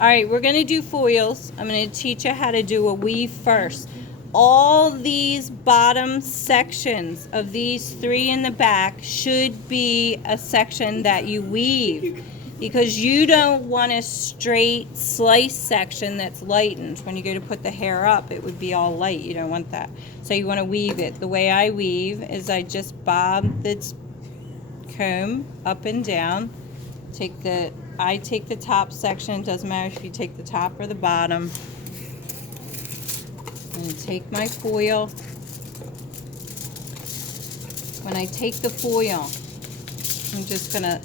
All right, we're going to do foils. I'm going to teach you how to do a weave first. All these bottom sections of these 3 in the back should be a section that you weave, because you don't want a straight slice section that's lightened. When you go to put the hair up, it would be all light. You don't want that. So you want to weave it. The way I weave is I just bob this comb up and down. I take the top section. It doesn't matter if you take the top or the bottom. I'm going to take my foil. When I take the foil, I'm just going to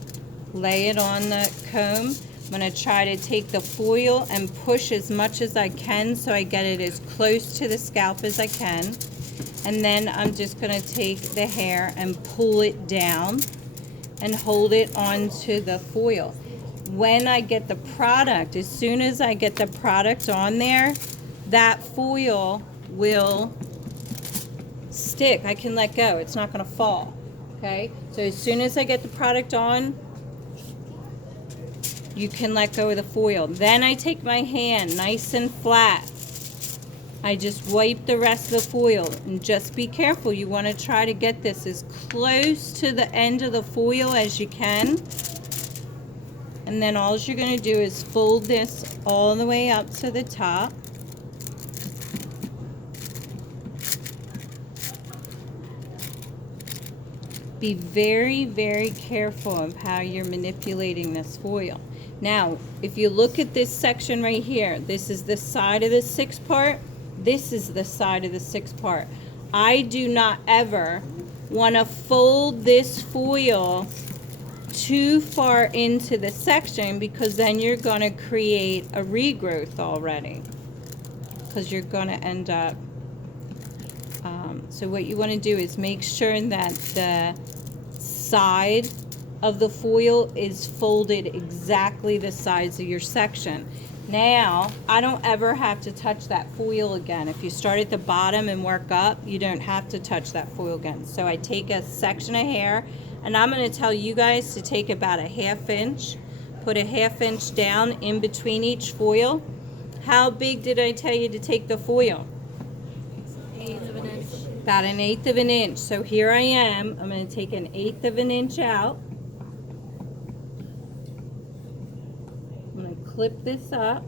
lay it on the comb. I'm going to try to take the foil and push as much as I can so I get it as close to the scalp as I can. And then I'm just going to take the hair and pull it down and hold it onto the foil. When I get the product, as soon as I get the product on there, that foil will stick. I can let go. It's not going to fall. Okay? So as soon as I get the product on, you can let go of the foil. Then I take my hand nice and flat. I just wipe the rest of the foil, and just be careful. You want to try to get this as close to the end of the foil as you can. And then all you're going to do is fold this all the way up to the top. Be very, very careful of how you're manipulating this foil. Now, if you look at this section right here, this is the side of the 6 part. This is the side of the 6 part. I do not ever want to fold this foil too far into the section, because then you're going to create a regrowth already, because you're going to end up so what you want to do is make sure that the side of the foil is folded exactly the size of your section. Now, I don't ever have to touch that foil again. If you start at the bottom and work up, you don't have to touch that foil again. So I take a section of hair, and I'm going to tell you guys to take about a 1/2 inch, put a 1/2 inch down in between each foil. How big did I tell you to take the foil? 1/8 of an inch. About 1/8 of an inch. So here I am. I'm going to take 1/8 of an inch out. I'm going to clip this up.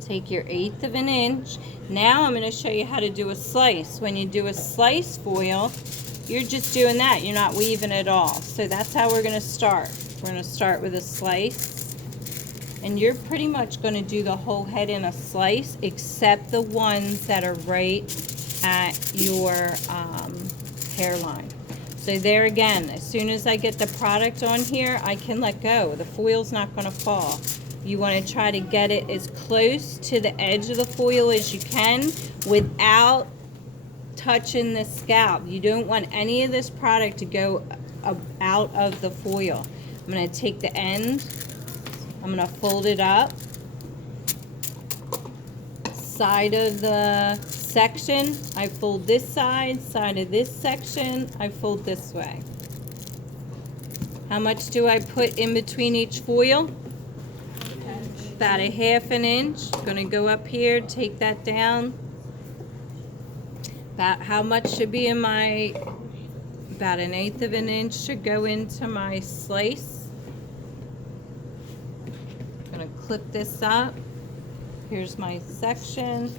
Take your 1/8 of an inch. Now I'm going to show you how to do a slice. When you do a slice foil, you're just doing that. You're not weaving at all. So that's how we're going to start. We're going to start with a slice. And you're pretty much going to do the whole head in a slice, except the ones that are right at your hairline. So there again, as soon as I get the product on here, I can let go. The foil's not going to fall. You want to try to get it as close to the edge of the foil as you can without touching the scalp. You don't want any of this product to go out of the foil. I'm going to take the end. I'm going to fold it up. Side of the section, I fold this side. Side of this section, I fold this way. How much do I put in between each foil? About a 1/2 inch. I'm going to go up here, take that down. About how much should be in my, about 1/8 of an inch should go into my slice. Clip this up. Here's my section.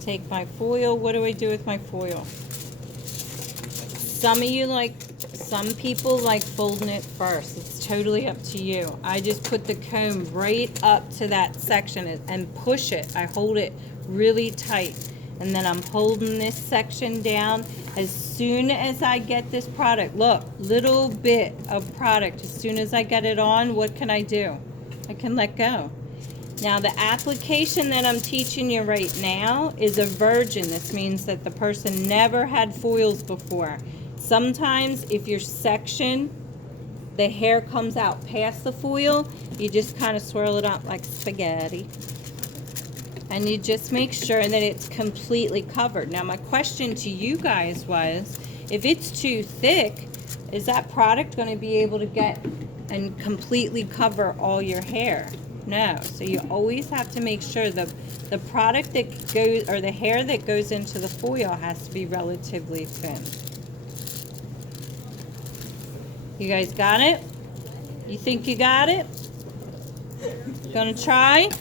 Take my foil. What do I do with my foil? Some people like folding it first. It's totally up to you. I just put the comb right up to that section and push it. I hold it really tight. And then I'm holding this section down. As soon as I get this product, look, little bit of product. As soon as I get it on, what can I do? I can let go. Now the application that I'm teaching you right now is a virgin. This means that the person never had foils before. Sometimes if your section, the hair comes out past the foil, you just kind of swirl it up like spaghetti. And you just make sure that it's completely covered. Now my question to you guys was, if it's too thick, is that product going to be able to get and completely cover all your hair? No. So you always have to make sure the product that goes, or the hair that goes into the foil, has to be relatively thin. You guys got it? You think you got it? Gonna try?